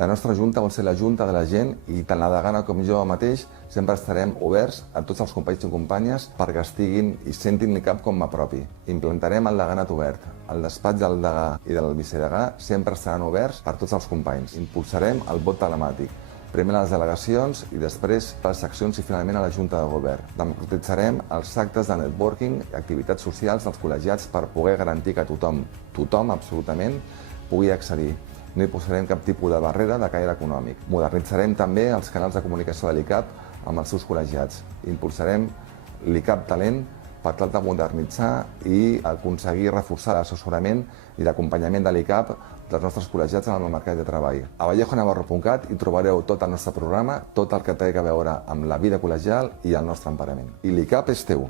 La nostra junta vol ser la junta de la gent i tant la degana com jo mateix sempre estarem oberts a tots els companys i companyes perquè estiguin i sentin l'ICAP com a propi. Implantarem el deganat obert. El despatx del degà i del vicedegà sempre estaran oberts per tots els companys. Impulsarem el vot telemàtic. Primer a les delegacions i després a les seccions i finalment a la Junta de Govern. Democratitzarem els actes de networking i activitats socials dels col·legiats per poder garantir que tothom absolutament, pugui accedir. No hi posarem cap tipus de barrera de caire econòmic. Modernitzarem també els canals de comunicació de l'ICAP amb els seus col·legiats. Impulsarem l'ICAP Talent per tal de modernitzar i aconseguir reforçar l'assessorament i l'acompanyament de l'ICAP dels nostres col·legiats en el mercat de treball. A vallejonavarro.cat hi trobareu tot el nostre programa, tot el que té a veure amb la vida col·legial i el nostre emparament. I l'ICAP és teu.